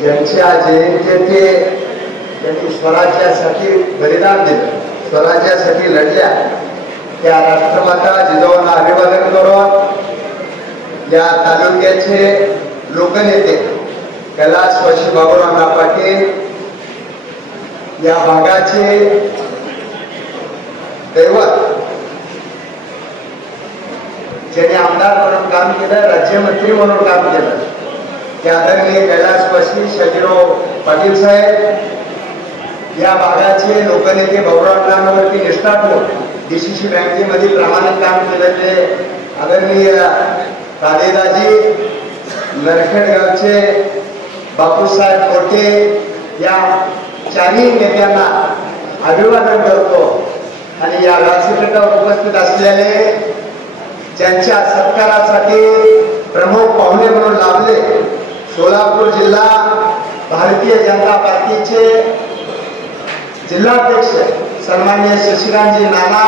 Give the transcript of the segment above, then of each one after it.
ज्यांच्या जयंती त्यांनी स्वराज्यासाठी बलिदान दिलं. स्वराज्यासाठी लढल्या. त्या राष्ट्रमाता जिजाऊंना अभिवादन करून या तालुक्याचे लोकनेते कैलास वशी बाबुरावना पाटील या भागाचे दैवत, ज्यांनी आमदार म्हणून काम केलं, राज्यमंत्री म्हणून काम केलं. ते आदरणीय कैलासवासी शाजीराव पाटील साहेब या भागाचे लोकनेते भाऊरावांवरती डी सी डीसीसी बँकेमध्ये प्रामाणिक काम केलेले आदरणीय राधेदाजी नरखेडगावचे बापूसाहेब मोठे या चारही नेत्यांना अभिवादन करतो. आणि या व्यासपीठावर उपस्थित असलेले ज्यांच्या सत्कारासाठी प्रमुख पाहुणे म्हणून लाभले सोलापूर जिल्हा भारतीय जनता पार्टीचे जिल्हाध्यक्ष सन्मान्य शशिकांतजी नाना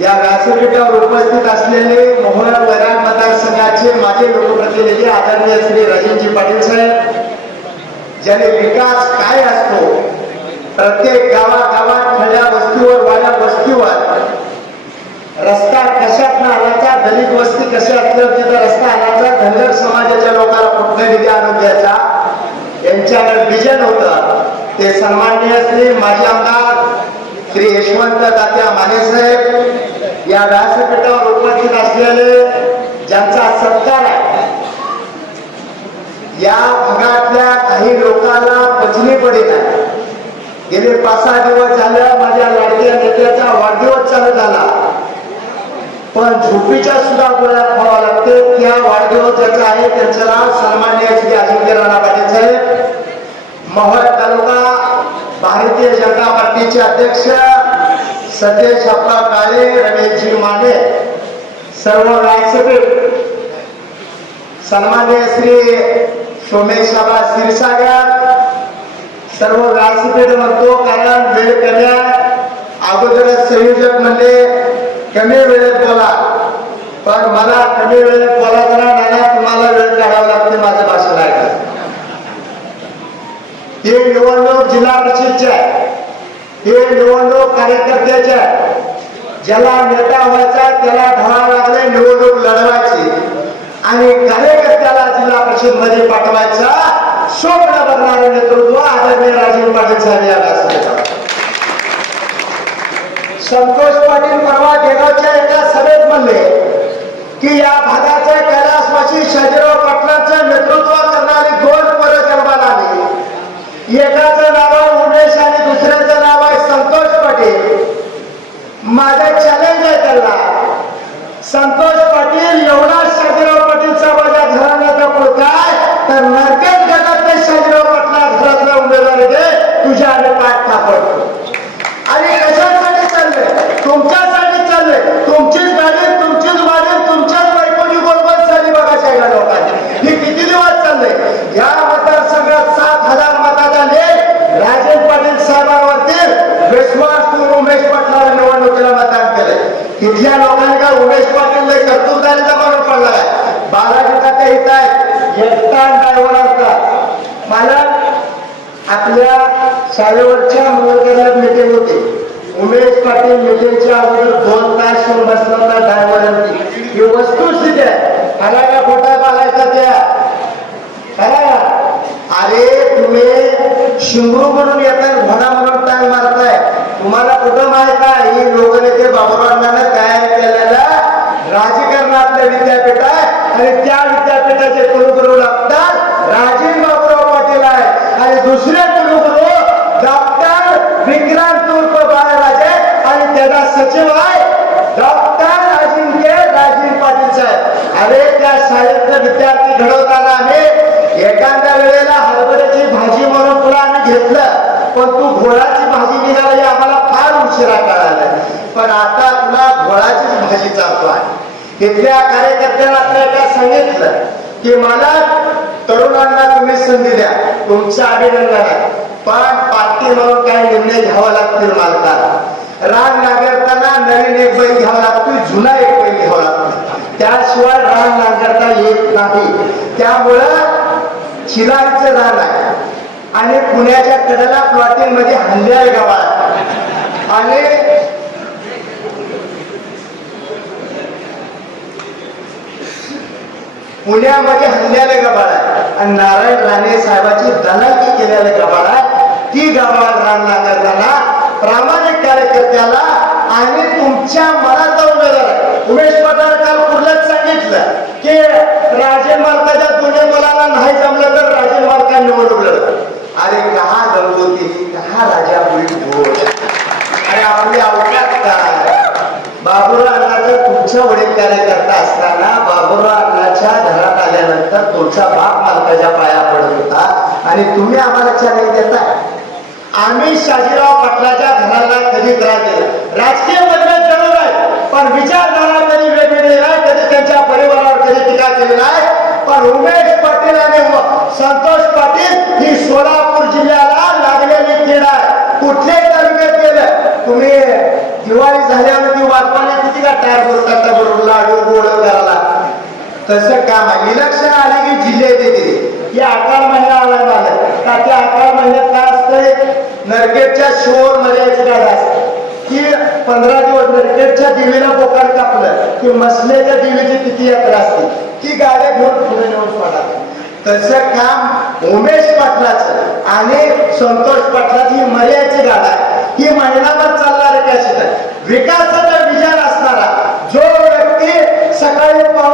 या व्यासपीठावर उपस्थित असलेले मोहरा वैराग मतदारसंघाचे माजी लोकप्रतिनिधी आदरणीय श्री राजेंद्रजी पाटील साहेब ज्याने विकास काय असतो प्रत्येक गावागावात खड्या वस्तीवर वाड्या वस्तीवर रस्ता कशात आणायचा दलित वस्ती कशी असल्यावर तिथं रस्ता आणायचा धनगर समाजाच्या लोकांना कुठला निधी आणून द्यायचा. यांच्याकडे विजन होतं. ते सन्माननीय श्री माजी आमदार श्री यशवंत तात्या मानेसाहेब या व्यासपीठावर उपस्थित असलेले ज्यांचा सत्कार आहे. या भागातल्या काही लोकांना पचनी पडत आहे. गेले पाच सहा दिवस झाल्या माझ्या लाडक्या नेत्याचा वाढदिवस चालू झाला. पण झोपीच्या सुद्धा गोळ्या खावा लागते त्या वाढदिवस ज्याचा आहे त्यांचं नाव सन्मान्य अजिंक्य राणा पाटील साहेब मोहोळ तालुका भारतीय जनता पार्टीचे अध्यक्ष सतेज अप्पा काळे रमेशजी माने सर्व व्यासपीठ सन्मान्य श्री सोमेश बाबा क्षीरसागर सर्व व्यासपीठ म्हणतो कारण वेळ कमी अगोदरच संयोजक म्हणजे कमी वेळेत बोला. पण मला कमी वेळेत बोला तर नाना तुम्हाला वेळ काढावा लागते माझं भाषण ऐका. हे निवडणूक जिल्हा परिषदची आहे. हे निवडणूक कार्यकर्त्याची आहे. ज्याला नेता व्हायचा त्याला ढळा लागले निवडणूक लढवायची. आणि कार्यकर्त्याला जिल्हा परिषदमध्ये पाठवायचा स्वप्न बघणारे नेतृत्व आदरणीय राजीव पाटील साहेब या संतोष पाटील परवा गेगावच्या एका सभेत म्हणले की या भागाच्या कैलासवासी शजराव पाटलांचं नेतृत्व करणारी दोन पोरं जन्माला आली. एकाचं नाव आहे उमेश आणि दुसऱ्याचं नाव आहे संतोष पाटील. माझं चॅलेंज आहे त्याला संतोष पाटील एवढा शाजीराव पाटीलचा माझ्या घराण्याचा पोहोचाय तर तर जगात ते शाजीराव पाटला घरातला उमेदवार दे तुझ्या आणि पाठ थापडतो एकटा ड्रायव्हर असतात मला आपल्या शाळेवरच्या मुलाखतीत मीटिंग होती. उमेश पाटील मीटिंगच्या अगोदर दोन तास बसताना बसलेला होती ही वस्तुस्थिती आहे. खरा का खोटा बाळायचा त्या. खरा अरे तुम्ही शिंगरू म्हणून येतात घोडा म्हणून टाइम मारताय. तुम्हाला कुठं माहीत आहे? ही लोकनेते बाबूरावांना तयार केलेलं राजकारणातलं विद्यापीठ आहे आणि त्या विद्यापीठाचे कुलगुरू लागतात राजीव बाबुराव पाटील आहे आणि दुसरे डॉक्टर विक्रांत उर्फ बाळराजे आणि त्याचा सचिव आहे डॉक्टर अजिंक्य राजीव पाटील साहेब. अरे त्या शाळेतले विद्यार्थी घडवताना आम्ही एखाद्या वेळेला हरभऱ्याची भाजी म्हणून तुला आम्ही घेतलं पण तू घोळाची भाजी निघाली हे आम्हाला फार उशिरा कळालं. पण आता तुला घोळाचीच भाजी चालतो आहे. तिथल्या कार्यकर्त्याला आपल्या सांगितलं की मला तरुणांना तुम्ही संधी द्या. तुमचं अभिनंदन आहे. पण पाठी म्हणून काही निर्णय घ्यावा लागतील मालकाला रान नांगरताना नवीन एक बैल घ्यावा लागतो जुना एक बैल घ्यावा लागतो त्याशिवाय रान नांगरता येत नाही. त्यामुळं चिलारचं रान आहे. आणि पुण्याच्या कडेला प्लॉटिंगमध्ये हल्ल्या गावा आणि पुण्यामध्ये हल्ल्याले गबाळ आहे. आणि नारायण राणे साहेबाची दलाली केलेले गबाळ आहे. ती गबाळ रान नाकारताना प्रामाणिक कार्यकर्त्याला आणि तुमच्या मनाचा उमेदवार आहे. उमेश पठार काल कुर्ल्यात सांगितलं की राजे मालकाच्या दोन्ही मुलाला नाही जमलं तर राजे मालकांनी निवडून अरे कहा गंगोती कहा राजा पुढील भोज अरे आपली अवकाश काय? बाबुराव अण्णाचं तुमच्या वडील कार्यकर्ता असताना बाबुराव अण्णाच्या घरात आल्यानंतर तुमचा बाप मालकाच्या पाया पडत होता आणि तुम्ही आम्हाला चॅलेंज देताय. आम्ही शाजीराव पाटलाच्या घराला कधी त्रास दिला राजकीय मतभेद जरूर आहे पण विचारधारा कधी वेगवेगळी नाही कधी त्यांच्या परिवारावर कधी टीका केली नाही. पण उमेश पाटील आणि संतोष पाटील ही सोलापूर जिल्ह्याला लागलेली कीड आहे. कुठले तालुक्यात गेलं? तुम्ही दिवाळी झाल्यावर ती वाटपाने किती का टायर करून बरोबर लाडू गोळ करायला? तसं काम आहे. इलेक्शन आले की जिल्हे देते या अकरा महिना आला झालं का त्या अकरा महिन्यात काय असतंय नरकेटच्या शोर मर्यादेची यायची गाडी असते. की पंधरा दिवस नरकेटच्या देवीला बोकाड कापलं की मसलेच्या देवीची किती यात्रा असते. ती गाड्या घेऊन पुढे नेऊन पडा तसं काम उमेश पाटलाचं आणि संतोष पाटलाची ही मर्याची गाडा आहे. ही महिनाभर चालणारे कॅशिट आहे? विकासाचा विचार असणारा जो व्यक्ती सकाळी पाहून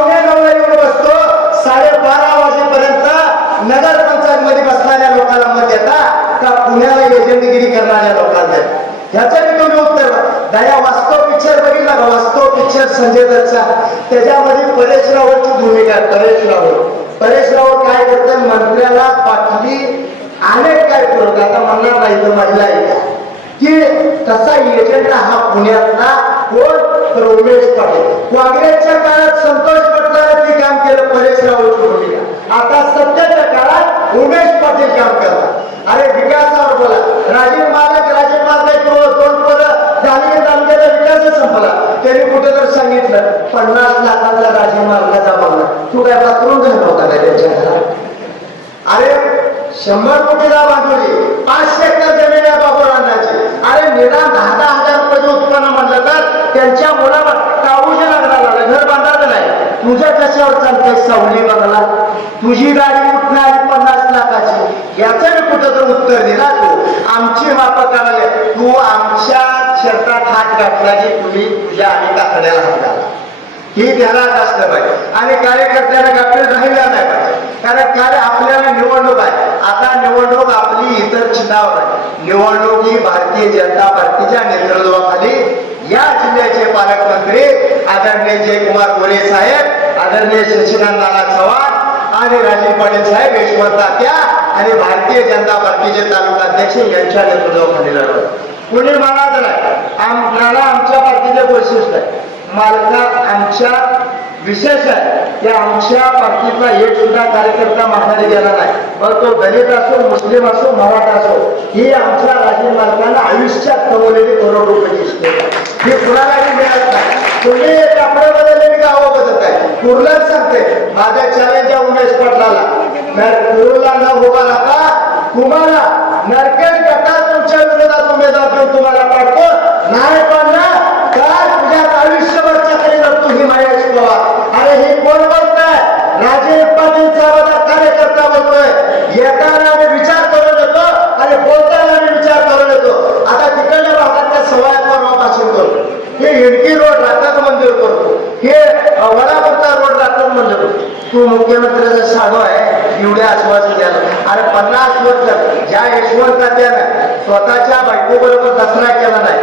ह्याच्याने तुम्ही उत्तर दया. वास्तव पिक्चर बघितला का? वास्तव पिक्चर संजय दत्तचा. त्याच्यामध्ये परेश रावळची भूमिका परेश रावळ परेश रावळ काय करतात? मंत्र्याला बाटली अनेक काय पुरवतात आता म्हणणार नाही तर महिला आहे की तसा एजंट हा पुण्यातला कोण? रोमेश पाटील. काँग्रेसच्या काळात संतोष पटलाने ते काम केलं परेश रावळची भूमिका आता सध्याच्या काळात उमेश पाटील काम करतात अरे विकासावर बोला राजीव मालक राजीव मालक दोन पोरं झाली तालुक्याचा विकासच संपला त्यांनी कुठे तर सांगितलं पन्नास लाखाचा राजीव मालकाचा बंगला तू काय पात्रून झाला होता काय त्यांच्या घरात अरे शंभर कोटीला बांधवली पाचशे एकर जमीन आहे बाबुरांची अरे निदान दहा दहा हजार रुपयाचं उत्पन्न म्हणलं तर त्यांच्या मुलाला काऊशे लागणार आलं घर बांधायचं नाही तुझ्या कशावर चालतंय सावली बंगला? तुझी गाडी कुठं आली पन्नास लाखाची? याचं मी कुठं तर उत्तर दिला तू. आमची माप करायला तू आमच्या शर्टात हात घातला तुम्ही तुझ्या आणि काकड्याला हात घाला ही ध्यानात असलं पाहिजे. आणि कार्यकर्त्यांना गाफील राहिला नाही पाहिजे. कारण काय आपल्याला निवडणूक आहे. आता निवडणूक आपली इतर चिन्हावर आहे. निवडणूक ही भारतीय जनता पार्टीच्या नेतृत्वाखाली या जिल्ह्याचे पालकमंत्री आदरणीय जयकुमार गोरे साहेब आदरणीय शशिकांत नाना चव्हाण आणि राजीव पाटील साहेब यशवंत तात्या आणि भारतीय जनता पार्टीचे तालुका अध्यक्ष यांच्या नेतृत्वाखाली लढवत कुणी म्हणायचं नाही आम आमच्या पार्टीचे वैशिष्ट्य आहे. मालका आमच्या विशेष आहे. की आमच्या पार्टीचा एक सुद्धा कार्यकर्ता माघारी गेला नाही. मग तो दलित असो मुस्लिम असो मराठा असो ही आमच्या राजीव मालकाला आयुष्यात कमवलेली करोड रुपयाची स्टेट आहे. ही कुणालाही मिळत नाही. तुम्ही कुर्लाच सांगते माझ्या चॅलेंजच्या उमेश पटलाला. कुरुला न उभा राहता तुम्हाला नरकेत तू मुख्यमंत्र्याचा साडू आहे एवढे आश्वासन द्यायला. अरे पन्नास वर्ष ज्या यशवंतात्यानं स्वतःच्या बायको बरोबर दसरा केला नाही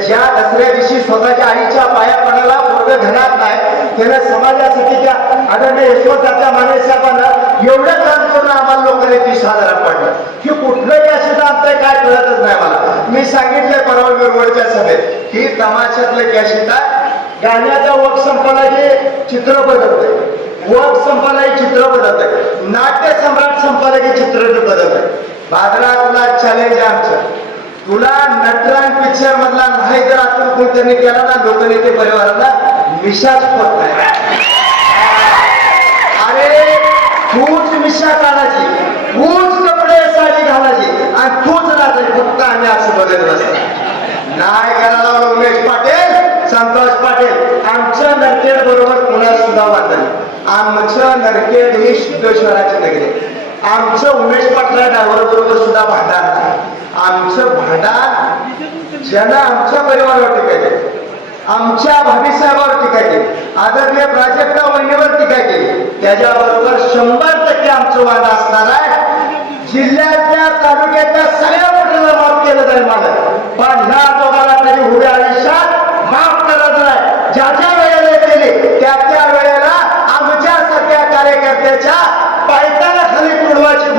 ज्या दसऱ्या दिवशी स्वतःच्या आईच्या पाया पडायला वर्ग घेणार नाही त्यानं समाजासाठी त्या आदरणीय यशवंत तात्या माने साहेबांना एवढं काम करून आम्हाला लोकांनी ती हजार पडलं. की कुठलंही असे आणतंय काय कळतच नाही मला. मी सांगितलंय परवा गरवडच्या सभेत की तमाशातलं कॅशिट गाण्याचा वक संपला की चित्र बदलतंय. ओळख संपाला चित्र बदलत आहे. नाट्य सम्राट संपाला की चित्र बदलत आहे. बाजरा तुला चॅलेंज आहे आमचं. तुला नटरान पिक्चर मधला नाही तर आपण कोणत्याने केला ना लोकनेते परिवाराला मिशाच पत नाही. अरे तूच मिशा काढायची तूच कपडे साडी घालायची आणि तूच राहायची फक्त आम्ही असं बघत नसतो नाही करायला उमेश पाटील. संतोष पाटील आमच्या नरखेड बरोबर पुन्हा सुद्धा वाटलं आमच्या नरखेड ही सिद्धेश्वराची नगरी. आमचं उमेश पाटला ड्रायव्हर बरोबर सुद्धा भांडण आमचं भांडण ज्यांना आमच्या परिवारावर टिकायचे. आमच्या भाभी साहेबावर टीका केली आदरणीय प्राजक्ता वहिनीवर टीका केली त्याच्याबरोबर शंभर टक्के आमचं वाद असणार आहे. जिल्ह्यातल्या तालुक्यातल्या सगळ्या मोठ्याला माफ केलं जाईल मला पण ह्या दोघाला तरी उभ्या आयुष्यात माफ करत नाही ज्या ज्या वेळेला केली त्या त्या वेळेला आमच्यासारख्या कार्यकर्त्याच्या पायताना खाली पुढवाची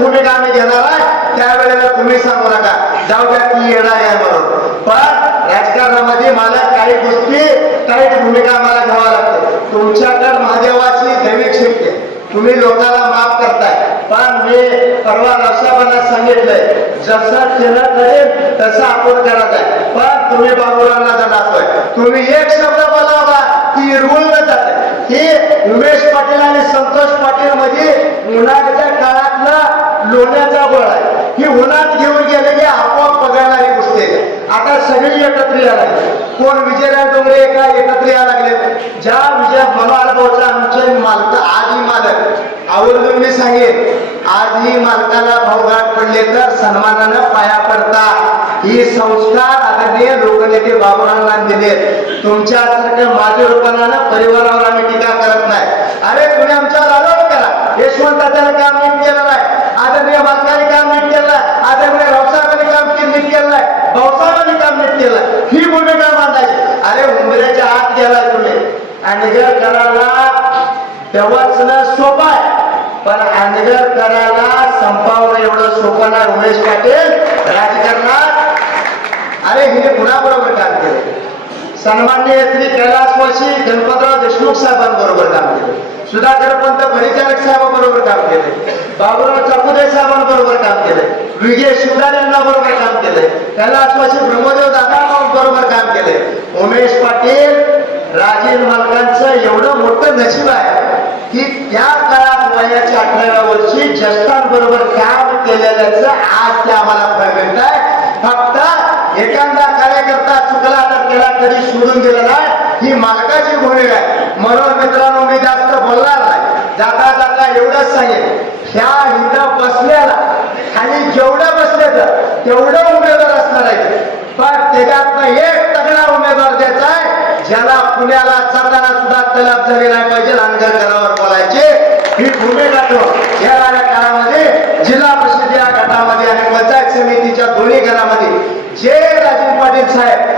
भूमिका घेणार आहे त्यावेळेला तुम्ही सांगू नका. जाऊ द्या ती येणार आहे म्हणून. पण राजकारणामध्ये मला काही गोष्टी काही भूमिका मला घ्यावा लागते तुमच्याकडे महादेवाची दैविक शक्ती तुम्ही लोकांना माफ करताय. पण मी परवा रक्षाबंधनात सांगितलंय जसं केलं करेल तसं आपण करत आहे. पण तुम्ही बाबूरावला जाणार तुम्ही एक शब्द बोलावा ती इरगुळून जाते. हे उमेश पाटील आणि संतोष पाटील मध्ये मुलाच्या काळातला लोण्याचा बळ आहे. ही उन्हात घेऊन गेले की आपोआप पगळणारी गोष्टी आता सगळी एकत्र यायला लागली. कोण विजयराव डोंगरे एका एकत्र यायला लागले. ज्या विजय मनोहरभाऊचा आमचे मालक आधी मालक. आवर्जून मी सांगेन आजही मालकाला भावघाट पडले तर सन्मानानं पाया पडता. ही संस्कार आदरणीय लोकनेते बाबुरावांना दिले तुमच्यासारख्या माझ्या रूपानं परिवारावर आम्ही टीका करत नाही. अरे तुम्ही आमच्यावर आरोप करा. यशवंत काम केलं नाही आदरणीय मालकाने काम नीट केलं नाही आदरणीय रावसाहेबांनी काम के- नीट केलं नाही भाऊसाहेबांनी काम नीट केलं नाही. ही भूमिका मांडायची अरे उंबऱ्याच्या आत गेलाय तुम्ही. अनगर कराला करायला तेव्हाच ना सोपं आहे. पण अनगर कराला संपावणं एवढं सोपं नाही उमेश पाटील राजकारणात. अरे हे कुणाबरोबर काम केलं? सन्मान्य श्री कैलासवासी गणपतराव देशमुख साहेबांबरोबर काम केले. सुधाकर पंत परिचारक साहेबांबरोबर काम केले. बाबुराव चकुदे साहेबांबरोबर काम केले. विजय शिवदार यांना बरोबर काम केले. कैलासवासी ब्रह्मदेव दादा बरोबर काम केले. उमेश पाटील राजेंद्र मालकांचं एवढं मोठं नशीब आहे की त्या काळात वयाच्या अठराव्या वर्षी ज्येष्ठांबरोबर काम केलेल्याचं आज ते आम्हाला फळ मिळत आहे. फक्त एखादा कार्यकर्ता चुकला तर त्याला कधी सोडून दिलं नाही ही मालकाची भूमिका आहे म्हणून मित्रांनो मी जास्त बोलणार नाही. जाता जाता एवढंच सांगेल ह्या इथं बसल्याला खाली जेवढं बसले तर तेवढं उमेदवार असणार आहे. पण त्याच्यातनं एक तगडा उमेदवार द्यायचा आहे ज्याला पुण्याला चालताना सुद्धा तलाब झाली नाही पाहिजे अनगर करावर बोलायचे. ही भूमिका तो येणाऱ्या काळामध्ये जिल्हा परिषद या गटामध्ये आणि पंचायत समितीच्या दोन्ही घरामध्ये जे राजीव पाटील साहेब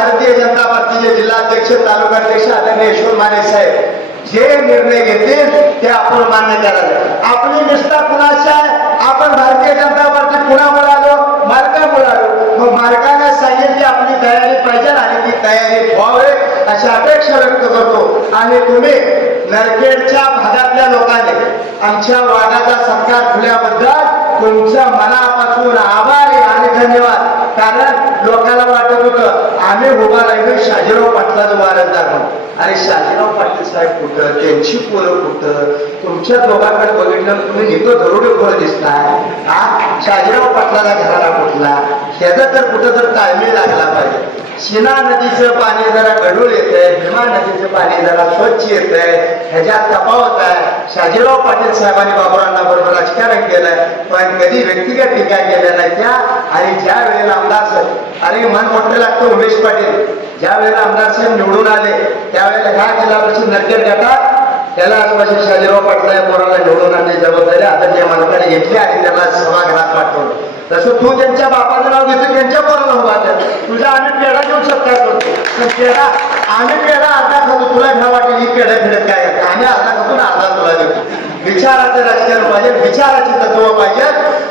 भारतीय जनता पार्टीचे जिल्हाध्यक्ष तालुकाध्यक्ष आदरणीय यशवंत माने साहेब जे निर्णय घेतील ते आपण मान्य करायचं आपली निष्ठा कुणाची आहे? आपण भारतीय जनता पार्टी कुणामुळे आलो? मार्कामुळे आलो. मग मार्काने सांगितली आपली तयारी पाहिजे आणि ती तयारी व्हावे अशी अपेक्षा व्यक्त करतो. आणि तुम्ही नरखेडच्या भागातल्या लोकांनी आमच्या वादाचा सत्कार खुल्याबद्दल तुमच्या मनापासून आभार आणि धन्यवाद. कारण लोकांना वाटत होतं आम्ही उभा राहिलो शाजीराव पाटलाच वारसदार म्हणून. आणि शाजीराव पाटील साहेब कुठं? त्यांची पोरं कुठं? तुमच्या दोघांकडे बघितलं तुम्ही इथं दरोडे खोळ दिसताय. हा? शाजीराव पाटलाला घराला कुठला? ह्याचा तर कुठं तर ताळमेळ लागला पाहिजे. शिना नदीचं पाणी जरा गडूळ आहे भीमा नदीचं पाणी जरा स्वच्छ येतंय. ह्याच्यात तफावत आहे. शाजीराव पाटील साहेबांनी बाबुरांना बरोबर राजकारण केलंय पण कधी व्यक्तिगत टीका केल्या नाही त्या आणि ज्या वेळेला आमदार साहेब. अरे मन मोठं लागतं उमेश पाटील. ज्या वेळेला आमदार साहेब निवडून आले त्यावेळेला ह्या जिल्हा परिषद नरखेड गटात त्याला आजपासून शाजीराव पाटला या पोराला निवडून आणण्याची जबाबदारी आदरणीय मालकाने घेतली आणि त्याला सभागृहात पाठवलं तसं तू त्यांच्या बापाचं नाव घेतो त्यांच्या पोराला उभा तुझा आम्ही पेढा घेऊन सत्कार पण पेढा आम्ही पेढा अर्धा खातो तुला घ्या वाटेल ही पेढा फिरत काय आम्ही अर्धा खातो ना अर्धा तुला देतो. विचाराचं राजकारण पाहिजे विचाराची तत्व पाहिजे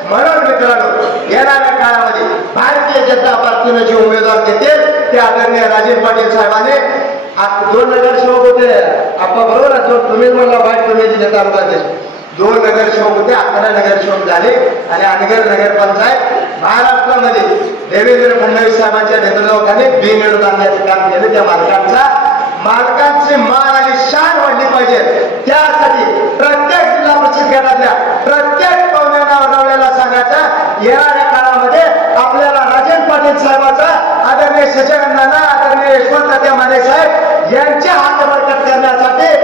म्हणून मित्रांनो येणाऱ्या काळामध्ये भारतीय जनता पार्टीनं जे उमेदवार देतील ते आदरणीय राजीव पाटील साहेबांनी दोन दोन नगरसेवक होते आपण बरोबर तुम्ही म्हणला वाईट तुम्ही जनता तालुक्यात दोन नगरसेवक होते अकरा नगरसेवक झाले आणि अनगर नगरपंचायत महाराष्ट्रामध्ये. देवेंद्र फडणवीस साहेबांच्या नेतृत्वाखाली बिनविरोध आणण्याचे काम केले. त्या मालकांचा मालकांची मान आणि शान वाढली पाहिजे. त्यासाठी प्रत्येक जिल्हा परिषद गटातल्या प्रत्येक सचिवांना आदरणीय यशवंत माने साहेब यांच्या हातबरकत करण्यासाठी